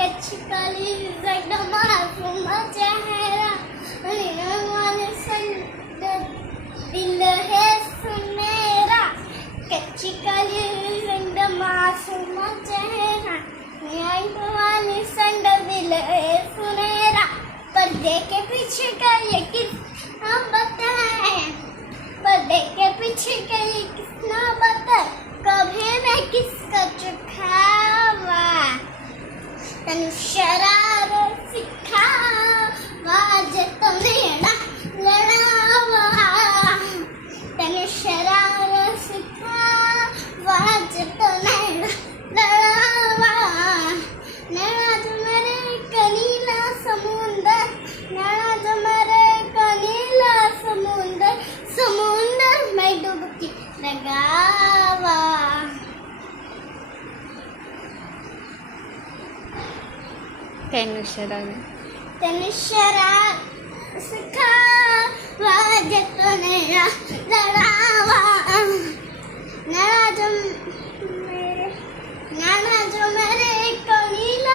कच्ची काली जगमा सुमा चेहरा वाले संग दिल है सुनेरा कच्ची काली जगमा सुमा चेहरा वाले संग दिल है सुनेरा पर्दे के पीछे का ये किसना बताए पर्दे के पीछे का ये किसना बताए कभी मैं किसका चुकावा तनु शरारत सिखावा जब मेरा लड़ावा तनु शरारत सिखावा जब मेरा लड़ावा नैना जो मेरे कनीला समुंदर नैना जो मेरे कनीला समुंदर समुंदर में डुबकी लगावा तेनु शराब तेनु शराब सिखावा जब मेरा लड़ावा नैना जो